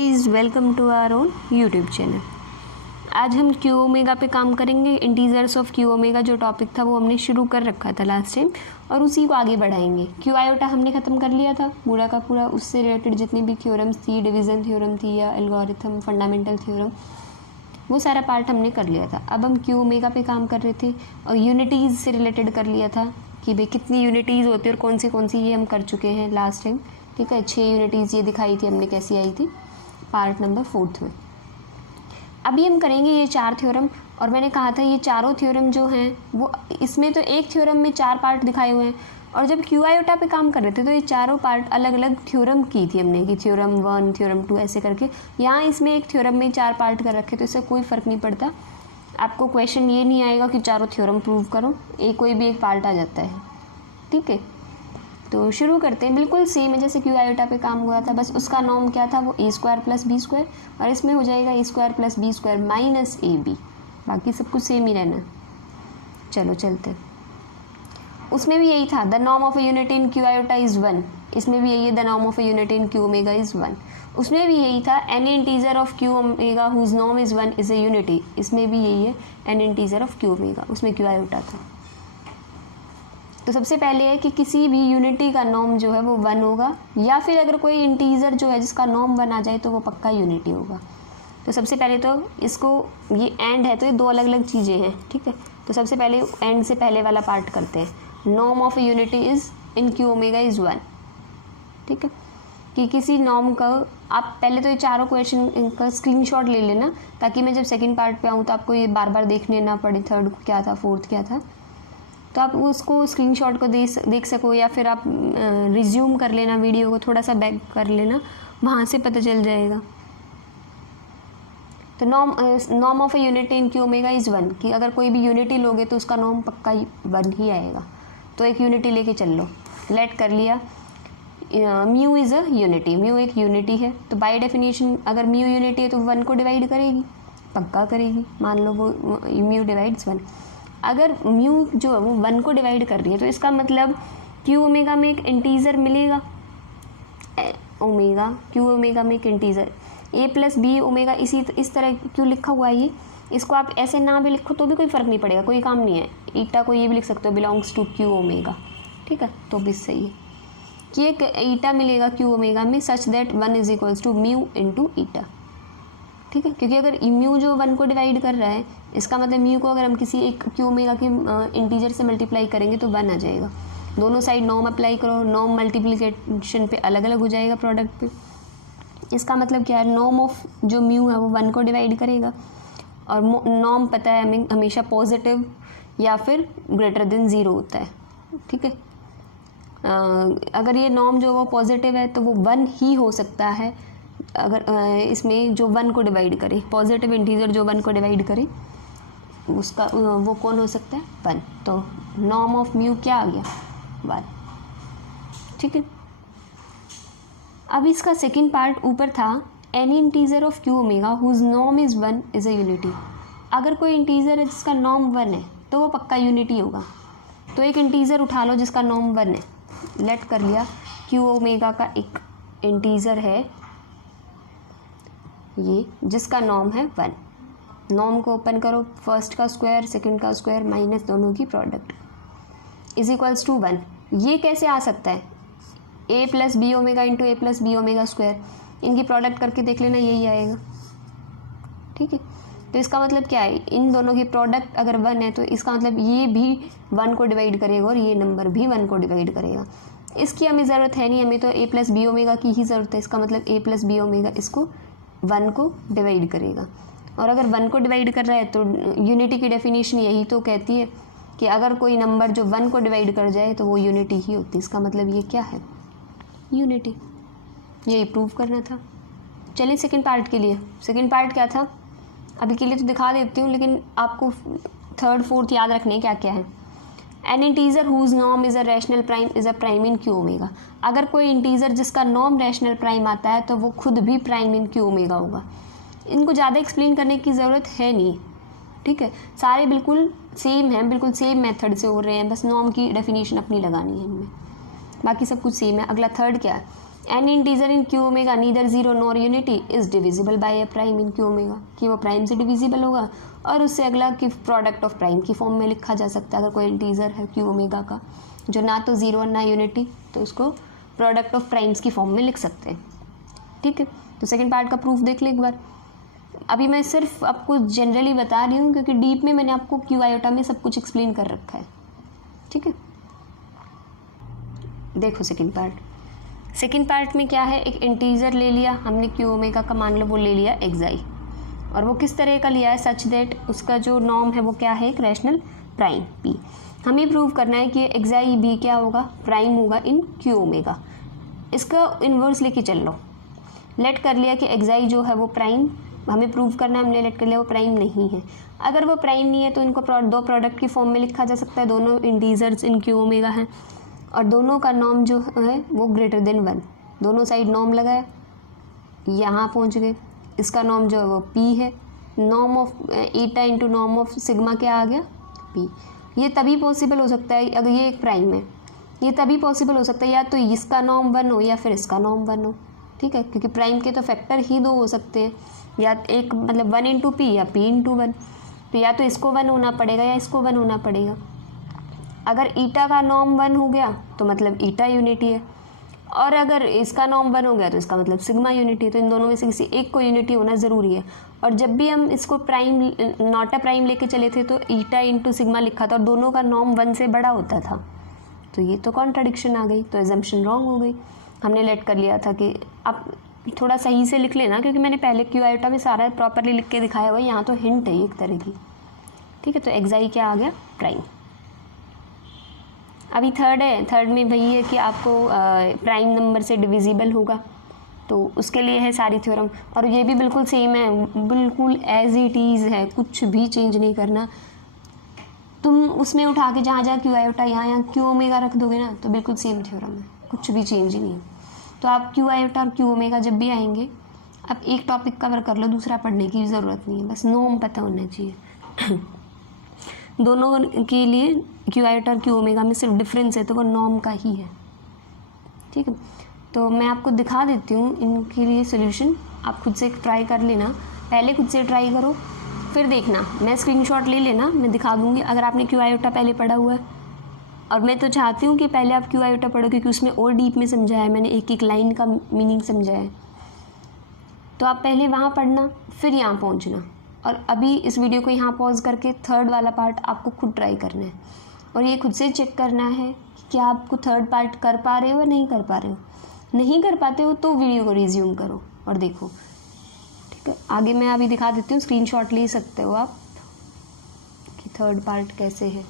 Guys, welcome to our own YouTube channel. आज हम Q omega पे काम करेंगे। इंटीजर्स ऑफ क्यू ओमेगा जो टॉपिक था वो हमने शुरू कर रखा था लास्ट टाइम और उसी को आगे बढ़ाएंगे। क्यू आयोटा हमने ख़त्म कर लिया था पूरा का पूरा, उससे रिलेटेड जितनी भी थ्योरम्स थी, डिवीज़न थ्योरम थी या एल्गोरिथम, फंडामेंटल थ्योरम, वो सारा पार्ट हमने कर लिया था। अब हम क्यू ओमेगा पे काम कर रहे थे और यूनिटीज़ से रिलेटेड कर लिया था कि भाई कितनी यूनिटीज़ होती है और कौन सी ये हम कर चुके हैं लास्ट टाइम। ठीक है, 6 यूनिटीज़ ये दिखाई थी हमने कैसी आई थी पार्ट नंबर 4 में। अभी हम करेंगे ये 4 थ्योरम और मैंने कहा था ये चारों थ्योरम जो हैं वो इसमें तो एक थ्योरम में 4 पार्ट दिखाए हुए हैं और जब क्यू आयोटा पे काम कर रहे थे तो ये चारों पार्ट अलग अलग थ्योरम की थी हमने कि थ्योरम 1 थ्योरम 2 ऐसे करके। यहाँ इसमें एक थ्योरम में 4 पार्ट कर रखे तो इससे कोई फ़र्क नहीं पड़ता। आपको क्वेश्चन ये नहीं आएगा कि चारों थ्योरम प्रूव करो, कोई भी एक पार्ट आ जाता है। ठीक है, तो शुरू करते हैं। बिल्कुल सेम है जैसे क्यू आयोटा पे काम हुआ था, बस उसका नॉर्म क्या था, वो a square plus b square, और इसमें हो जाएगा a square plus b square minus ab। बाकी सब कुछ सेम ही रहना। चलो चलते। उसमें भी यही था, the norm of a unit in Q iota is 1। इसमें भी यही है, the norm of a unit in Q omega is 1। उसमें भी यही था, any integer of Q omega whose norm is 1 is a unity. इसमें भी यही है, any integer of Q omega, उसमें क्यू आयोटा था। तो सबसे पहले है कि किसी भी यूनिटी का नॉर्म जो है वो 1 होगा, या फिर अगर कोई इंटीजर जो है जिसका नॉर्म 1 आ जाए तो वो पक्का यूनिटी होगा। तो सबसे पहले तो इसको, ये एंड है तो ये 2 अलग अलग चीज़ें हैं। ठीक है, तो सबसे पहले एंड से पहले वाला पार्ट करते हैं। Norm of unity is in Q omega is 1। ठीक है, कि किसी नॉर्म का आप पहले तो ये चारों क्वेश्चन का स्क्रीनशॉट ले लेना ताकि मैं जब सेकंड पार्ट पे आऊँ तो आपको ये बार बार देखने ना पड़े, थर्ड क्या था, फोर्थ क्या था। तो आप उसको स्क्रीनशॉट को देख सको, या फिर आप रिज्यूम कर लेना वीडियो को, थोड़ा सा बैक कर लेना, वहाँ से पता चल जाएगा। तो norm of a unity in Q omega is 1, कि अगर कोई भी यूनिटी लोगे तो उसका नॉर्म पक्का 1 ही आएगा। तो एक यूनिटी लेके चल लो, लेट कर लिया। Mu is a unity, mu एक यूनिटी है, तो बाय डेफिनेशन अगर म्यू यूनिटी है तो 1 को डिवाइड करेगी, पक्का करेगी। मान लो वो म्यू डिवाइड्स 1। अगर म्यू जो है वो 1 को डिवाइड कर रही है तो इसका मतलब क्यू ओमेगा में एक इंटीजर मिलेगा। ओमेगा, क्यू ओमेगा में एक integer a plus b omega, इस तरह क्यों लिखा हुआ है ये, इसको आप ऐसे ना भी लिखो तो भी कोई फ़र्क नहीं पड़ेगा, कोई काम नहीं है। ईटा को ये भी लिख सकते हो, बिलोंग्स टू क्यू ओमेगा। ठीक है, तो भी सही है कि एक ईटा मिलेगा क्यू ओमेगा में such that 1 is equals to mu into eta. ठीक है, क्योंकि अगर म्यू जो 1 को डिवाइड कर रहा है, इसका मतलब म्यू को अगर हम किसी एक क्यू ओमेगा के इंटीजर से मल्टीप्लाई करेंगे तो 1 आ जाएगा। दोनों साइड नॉर्म अप्लाई करो, नॉर्म मल्टीप्लिकेशन पे अलग अलग हो जाएगा प्रोडक्ट पे। इसका मतलब क्या है, नॉर्म ऑफ जो म्यू है वो 1 को डिवाइड करेगा और नॉर्म पता है हमें हमेशा पॉजिटिव या फिर ग्रेटर देन 0 होता है। ठीक है, अगर ये नॉर्म जो वो पॉजिटिव है तो वो 1 ही हो सकता है। अगर इसमें जो 1 को डिवाइड करे, पॉजिटिव इंटीजर जो 1 को डिवाइड करे, उसका वो कौन हो सकता है, 1। तो नॉर्म ऑफ म्यू क्या आ गया, 1। ठीक है, अब इसका सेकंड पार्ट ऊपर था, any integer of Q omega whose norm is 1 is a unity. अगर कोई इंटीजर है जिसका नॉर्म 1 है तो वो पक्का यूनिटी होगा। तो एक इंटीजर उठा लो जिसका नॉर्म 1 है, लेट कर लिया क्यू ओमेगा का एक इंटीजर है ये जिसका नॉर्म है 1। नॉर्म को ओपन करो, फर्स्ट का स्क्वायर सेकंड का स्क्वायर माइनस दोनों की प्रोडक्ट इज इक्वल्स टू 1। ये कैसे आ सकता है, a plus b omega into a plus b omega square, इनकी प्रोडक्ट करके देख लेना, यही आएगा। ठीक है, तो इसका मतलब क्या है, इन दोनों की प्रोडक्ट अगर 1 है तो इसका मतलब ये भी 1 को डिवाइड करेगा और ये नंबर भी 1 को डिवाइड करेगा। इसकी हमें ज़रूरत है नहीं, हमें तो a प्लस बी ओमेगा की ही ज़रूरत है। इसका मतलब a प्लस बी ओमेगा इसको 1 को डिवाइड करेगा, और अगर 1 को डिवाइड कर रहा है तो यूनिटी की डेफिनेशन यही तो कहती है कि अगर कोई नंबर जो 1 को डिवाइड कर जाए तो वो यूनिटी ही होती है। इसका मतलब ये क्या है, यूनिटी। यही प्रूव करना था। चलिए सेकंड पार्ट के लिए, सेकंड पार्ट क्या था, अभी के लिए तो दिखा देती हूँ लेकिन आपको थर्ड फोर्थ याद रखने क्या क्या है। An integer whose norm is a rational prime is a prime in Q omega. अगर कोई इंटीजर जिसका नॉर्म रैशनल प्राइम आता है तो वो खुद भी प्राइम इन क्यू ओमेगा होगा। इनको ज़्यादा एक्सप्लेन करने की ज़रूरत है नहीं। ठीक है, सारे बिल्कुल सेम हैं, बिल्कुल सेम मेथड से हो रहे हैं, बस नॉर्म की डेफिनेशन अपनी लगानी है इनमें, बाकी सब कुछ सेम है। अगला थर्ड क्या है, any integer in Q omega neither zero nor unity is divisible by a prime in Q omega, कि वो प्राइम से डिविजिबल होगा। और उससे अगला कि प्रोडक्ट ऑफ प्राइम की फॉर्म में लिखा जा सकता है। अगर कोई इंटीजर है क्यू ओमेगा का जो ना तो जीरो ना यूनिटी, तो उसको प्रोडक्ट ऑफ प्राइम्स की फॉर्म में लिख सकते हैं। ठीक है, तो सेकेंड पार्ट का प्रूफ देख ले एक बार। अभी मैं सिर्फ आपको जनरली बता रही हूँ क्योंकि डीप में मैंने आपको क्यू आयोटा में सब कुछ एक्सप्लेन कर रखा है। ठीक है, देखो सेकेंड पार्ट में क्या है, एक इंटीजर ले लिया हमने क्यू ओमेगा का, मान लो वो ले लिया एक्साई, और वो किस तरह का लिया है, सच दैट उसका जो नॉर्म है वो क्या है, एक रैशनल प्राइम पी। हमें प्रूव करना है कि एक्साई भी क्या होगा, प्राइम होगा इन क्यू ओमेगा। इसका इन्वर्स लेके चल लो, लेट कर लिया कि एक्साई जो है वो प्राइम, हमें प्रूव करना है, हमने लेट कर लिया वो प्राइम नहीं है। अगर वो प्राइम नहीं है तो इनको दो प्रोडक्ट की फॉर्म में लिखा जा सकता है, दोनों इंटीजर्स इन क्यू ओमेगा हैं और दोनों का नॉर्म जो है वो ग्रेटर देन 1। दोनों साइड नॉर्म लगाया, यहाँ पहुँच गए। इसका नॉर्म जो है वो पी है, norm of eta into norm of sigma क्या आ गया, पी। ये तभी पॉसिबल हो सकता है अगर ये एक प्राइम है, ये तभी पॉसिबल हो सकता है या तो इसका नॉर्म 1 हो या फिर इसका नॉर्म 1 हो। ठीक है, क्योंकि प्राइम के तो फैक्टर ही दो हो सकते हैं, या एक मतलब 1 इंटू पी या पी इंटू 1। तो या तो इसको 1 होना पड़ेगा या इसको 1 होना पड़ेगा। अगर ईटा का नॉर्म 1 हो गया तो मतलब ईटा यूनिटी है, और अगर इसका नॉर्म 1 हो गया तो इसका मतलब सिग्मा यूनिटी है। तो इन दोनों में से किसी एक को यूनिटी होना ज़रूरी है। और जब भी हम इसको प्राइम नॉट अ प्राइम लेके चले थे तो ईटा इंटू सिग्मा लिखा था और दोनों का नॉर्म 1 से बड़ा होता था। तो ये तो कॉन्ट्रडिक्शन आ गई, तो एजम्पशन रॉन्ग हो गई। हमने लेट कर लिया था कि आप थोड़ा सही से लिख लेना, क्योंकि मैंने पहले क्यू आयोटा में सारा प्रॉपरली लिख के दिखाया हुआ है, यहाँ तो हिंट है एक तरह की। ठीक है, तो एक्साई क्या आ गया, प्राइम। अभी थर्ड है, थर्ड में वही है कि आपको प्राइम नंबर से डिविजिबल होगा, तो उसके लिए है सारी थ्योरम। और ये भी बिल्कुल सेम है, बिल्कुल एज इट इज़ है, कुछ भी चेंज नहीं करना। तुम उसमें उठा के जहाँ क्यू आयोटा यहाँ क्यू ओमेगा रख दोगे ना, तो बिल्कुल सेम थ्योरम है, कुछ भी चेंज ही नहीं है। तो आप क्यू आयोटा और क्यू ओमेगा जब भी आएंगे, आप एक टॉपिक कवर कर लो, दूसरा पढ़ने की ज़रूरत नहीं है, बस नॉर्म पता होना चाहिए। दोनों के लिए क्यू आयोटा और क्यू ओमेगा में सिर्फ डिफरेंस है, तो वो नॉर्म का ही है। ठीक है, तो मैं आपको दिखा देती हूँ इनके लिए सोल्यूशन, आप खुद से ट्राई कर लेना। पहले खुद से ट्राई करो, फिर देखना, मैं स्क्रीनशॉट ले लेना, मैं दिखा दूँगी अगर आपने क्यू आयोटा पहले पढ़ा हुआ है। और मैं तो चाहती हूँ कि पहले आप क्यू आयोटा पढ़ो, क्योंकि उसमें और डीप में समझाया है मैंने, एक एक लाइन का मीनिंग समझाया है। तो आप पहले वहाँ पढ़ना, फिर यहाँ पहुँचना। और अभी इस वीडियो को यहाँ पॉज करके थर्ड वाला पार्ट आपको खुद ट्राई करना है, और ये खुद से चेक करना है कि क्या आपको थर्ड पार्ट कर पा रहे हो या नहीं कर पा रहे हो। नहीं कर पाते हो तो वीडियो को रिज्यूम करो और देखो। ठीक है, आगे मैं अभी दिखा देती हूँ, स्क्रीनशॉट ले सकते हो आप कि थर्ड पार्ट कैसे है।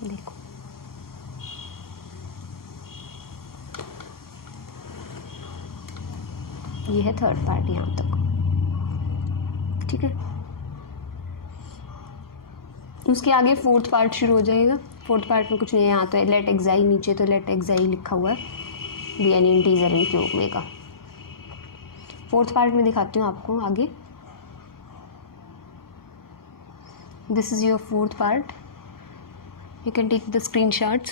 देखो, ये है थर्ड पार्ट यहाँ तक। ठीक है, उसके आगे फोर्थ पार्ट शुरू हो जाएगा। फोर्थ पार्ट में कुछ नहीं है, यहाँ तो लेट एक्साई, नीचे तो लेट एक्साई लिखा हुआ है, be an integer in Q omega. Fourth part में दिखाती हूँ आपको आगे। This is your fourth part, you can take the screenshots।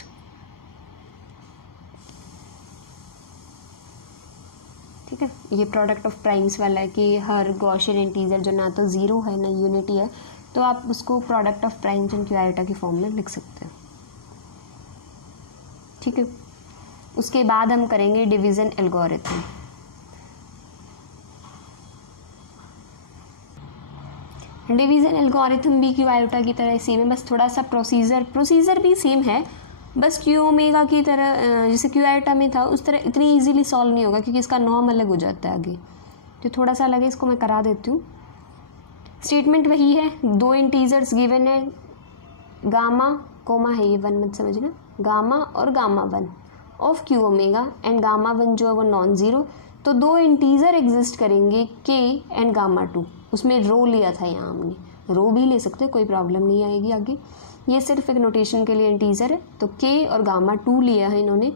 ठीक है, ये प्रोडक्ट ऑफ प्राइम्स वाला है कि हर गॉसियन इंटीजर जो ना तो ज़ीरो है ना यूनिटी है, तो आप उसको product of primes and Q iota की फॉर्म में लिख सकते हैं। ठीक है, उसके बाद हम करेंगे डिवीज़न एल्गोरिथम। डिवीज़न एल्गोरिथम भी क्यू आयोटा की तरह सेम है, बस थोड़ा सा प्रोसीजर भी सेम है, बस क्यू ओमेगा की तरह जैसे क्यू आयोटा में था उस तरह इतनी इजीली सॉल्व नहीं होगा, क्योंकि इसका नॉर्म अलग हो जाता है आगे, तो थोड़ा सा अलग है, इसको मैं करा देती हूँ। स्टेटमेंट वही है, दो इंटीजर्स गिवन है, गामा कोमा है, ये 1 मत समझना, गामा और gamma 1 of Q omega and gamma 1 जो है वो नॉन ज़ीरो। तो दो इंटीजर एग्जिस्ट करेंगे के एंड गामा 2, उसमें रो लिया था, यहाँ हमने रो भी ले सकते हो, कोई प्रॉब्लम नहीं आएगी आगे, ये सिर्फ एक नोटेशन के लिए इंटीजर है। तो के और गामा 2 लिया है इन्होंने,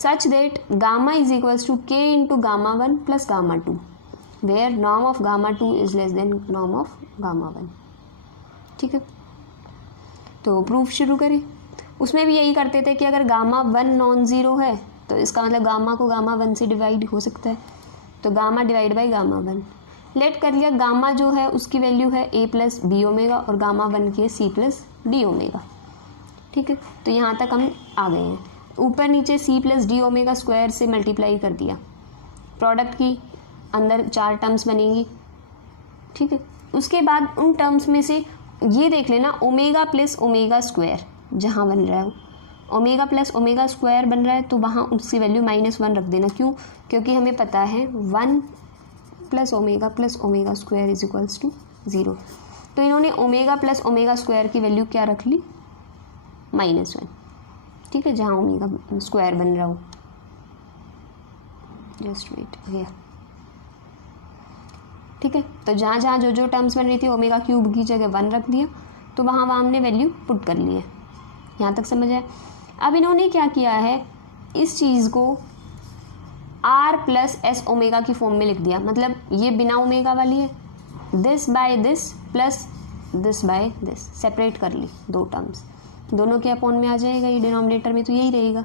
such that gamma is equals to K into gamma 1 plus gamma 2, where norm of gamma 2 is less than norm of gamma 1। ठीक है, तो प्रूफ शुरू करें। उसमें भी यही करते थे कि अगर गामा 1 नॉन ज़ीरो है तो इसका मतलब गामा को गामा 1 से डिवाइड हो सकता है, तो gamma divide by gamma 1। Let कर लिया, गामा जो है उसकी वैल्यू है a प्लस बी ओमेगा और गामा 1 की है c प्लस डी ओमेगा। ठीक है, तो यहाँ तक हम आ गए हैं। ऊपर नीचे c plus D omega square से मल्टीप्लाई कर दिया, प्रोडक्ट की अंदर 4 टर्म्स बनेंगी। ठीक है, उसके बाद उन टर्म्स में से ये देख लेना ओमेगा प्लस ओमेगा स्क्वायर जहाँ बन रहा है, ओमेगा प्लस ओमेगा स्क्वायर बन रहा है तो वहाँ उसकी वैल्यू -1 रख देना। क्यों? क्योंकि हमें पता है 1 plus omega square is equals to 0। तो इन्होंने ओमेगा प्लस ओमेगा स्क्वायर की वैल्यू क्या रख ली? -1। ठीक है, जहाँ ओमेगा स्क्वायर बन रहा हो। Just wait here. ठीक है, तो जहाँ जहाँ जो जो टर्म्स बन रही थी ओमेगा क्यूब की जगह 1 रख दिया, तो वहाँ हमने वैल्यू पुट कर ली है। यहाँ तक समझ आया? अब इन्होंने क्या किया है, इस चीज़ को r प्लस एस ओमेगा की फॉर्म में लिख दिया। मतलब ये बिना ओमेगा वाली है, this by this plus this by this, separate कर ली 2 टर्म्स, दोनों के अपॉन में आ जाएगा, ये डिनोमिनेटर में तो यही रहेगा।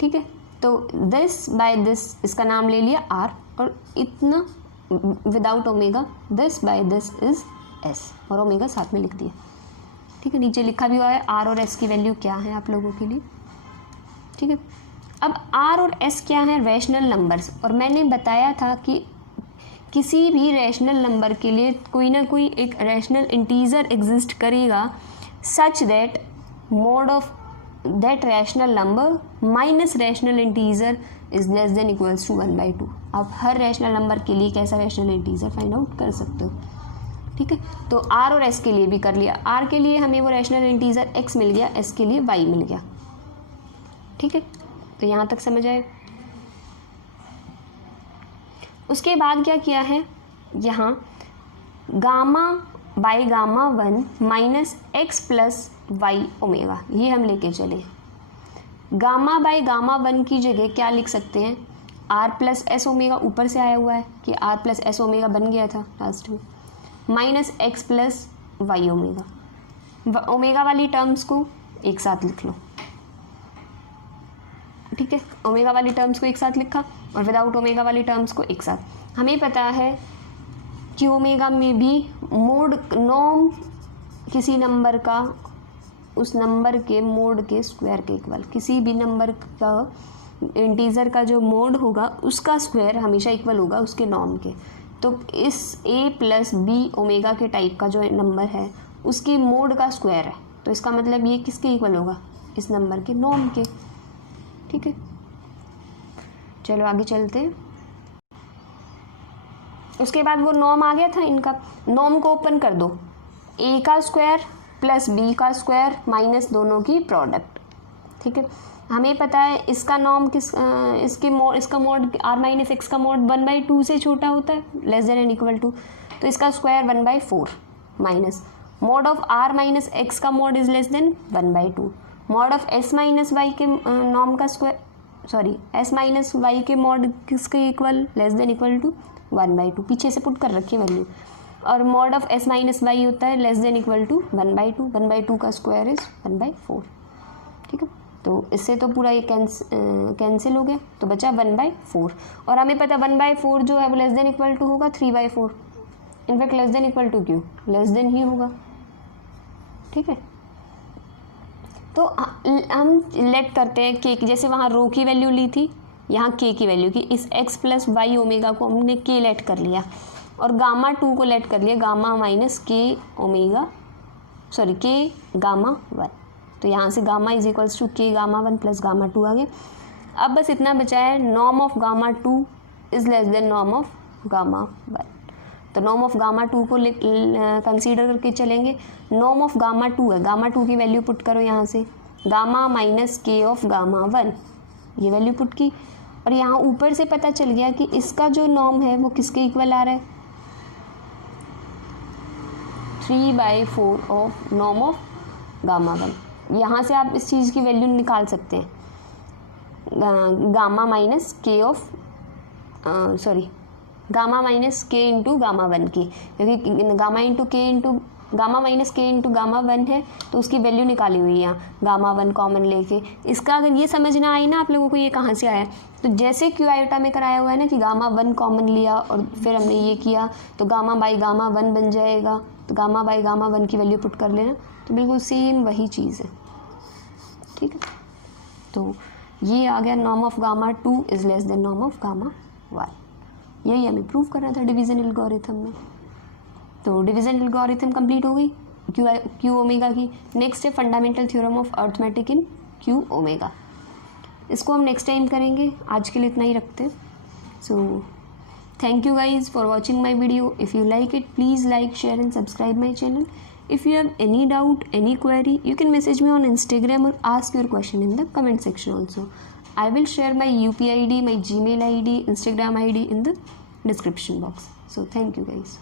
ठीक है, तो दिस बाय दिस इसका नाम ले लिया r, और इतना without omega this by this is s, और ओमेगा साथ में लिख दिया। ठीक है, नीचे लिखा भी हुआ है r और s की वैल्यू क्या है आप लोगों के लिए। ठीक है, अब r और s क्या है? Rational numbers. और मैंने बताया था कि किसी भी रैशनल नंबर के लिए कोई ना कोई एक रैशनल इंटीजर एग्जिस्ट करेगा such that mod of that rational number minus rational integer is less than equals to 1/2। आप हर रैशनल नंबर के लिए कैसा रैशनल इंटीजर फाइंड आउट कर सकते हो। ठीक है, तो r और s के लिए भी कर लिया। r के लिए हमें वो रैशनल इंटीजर x मिल गया, s के लिए y मिल गया। ठीक है, तो यहाँ तक समझ आए। उसके बाद क्या किया है, यहाँ gamma by gamma 1 minus x plus y omega, ये हम लेके चले। गामा बाई गामा 1 की जगह क्या लिख सकते हैं? r प्लस एस ओमेगा, ऊपर से आया हुआ है कि r प्लस एस ओमेगा बन गया था लास्ट में, minus x plus y omega. Omega वाली टर्म्स को एक साथ लिख लो। ठीक है, ओमेगा वाली टर्म्स को एक साथ लिखा और विदाउट ओमेगा वाली टर्म्स को एक साथ। हमें पता है कि ओमेगा में भी मोड नॉर्म किसी नंबर का उस नंबर के मोड के स्क्वायर के इक्वल, किसी भी नंबर का इंटीजर का जो मोड होगा उसका स्क्वायर हमेशा इक्वल होगा उसके नॉर्म के। तो इस a प्लस बी ओमेगा के टाइप का जो नंबर है उसके मोड का स्क्वायर है, तो इसका मतलब ये किसके इक्वल होगा? इस नंबर के नॉर्म के। ठीक है, चलो आगे चलते हैं। उसके बाद वो नॉर्म आ गया था इनका, नॉर्म को ओपन कर दो, a का स्क्वायर प्लस b का स्क्वायर माइनस दोनों की प्रोडक्ट। ठीक है, हमें पता है इसका नॉर्म इसका मोड r माइनस एक्स का मोड 1/2 से छोटा होता है, less than and equal to, तो इसका square 1/4 minus mod of r minus x का mod is less than 1/2, mod of s minus y के नॉर्म का square, sorry s minus y के मॉड किसके इक्वल? लेस देन इक्वल टू 1/2, पीछे से पुट कर रखिए वैल्यू, और mod of s minus Y होता है लेस देन इक्वल टू 1/2, 1/2 का स्क्वायर इज 1/4। ठीक है, तो इससे तो पूरा ये कैंसिल हो गया, तो बचा 1/4, और हमें पता 1/4 जो है वो लेस देन इक्वल टू होगा 3/4, in fact less than equal to क्यों? लेस देन ही होगा। ठीक है, तो हम लेट करते हैं के, जैसे वहाँ रो की वैल्यू ली थी, यहाँ के की वैल्यू की, इस x प्लस वाई ओमेगा को हमने के लेट कर लिया और गामा 2 को लेट कर लिया गामा माइनस के ओमेगा, सॉरी के गामा 1। तो यहाँ से गामा इज इक्वल्स टू के गामा 1 प्लस गामा 2 आ गया। अब बस इतना बचा है, norm of gamma 2 is less than norm of gamma 1। तो नॉर्म ऑफ गामा 2 को कंसीडर करके चलेंगे। नॉर्म ऑफ गामा 2 है, गामा 2 की वैल्यू पुट करो यहाँ से, गामा माइनस के ऑफ गामा 1, ये वैल्यू पुट की, और यहाँ ऊपर से पता चल गया कि इसका जो नॉर्म है वो किसके इक्वल आ रहा है? 3/4 ऑफ नॉर्म ऑफ गामा 1। यहाँ से आप इस चीज़ की वैल्यू निकाल सकते हैं, गामा माइनस के ऑफ गामा माइनस के इंटू गामा 1 की, क्योंकि गामा इंटू के इंटू गामा माइनस के इंटू गामा 1 है तो उसकी वैल्यू निकाली हुई है यहाँ, गामा 1 कॉमन लेके। इसका अगर ये समझ ना आई ना आप लोगों को ये कहाँ से आया, तो जैसे क्यू आयोटा में कराया हुआ है ना कि गामा 1 कॉमन लिया और फिर हमने ये किया तो गामा बाई गामा 1 बन जाएगा, तो गामा बाई गामा 1 की वैल्यू पुट कर लेना, तो बिल्कुल सेम वही चीज़ है। ठीक है, तो ये आ गया norm of gamma 2 is less than norm of gamma 1। यही हमें प्रूव करना था डिवीज़न एल्गोरिथम में। तो डिवीज़न एल्गोरिथम कंप्लीट हो गई क्यू ओमेगा की। नेक्स्ट है fundamental theorem of arithmetic in Q omega, इसको हम नेक्स्ट टाइम करेंगे, आज के लिए इतना ही रखते हैं। So thank you guys for watching my video. If you like it please like, share and subscribe my channel. If you have any doubt, any query, you can message me on Instagram or ask your question in the comment section also. I will share my UPI ID, my Gmail ID, Instagram ID in the description box. So thank you guys.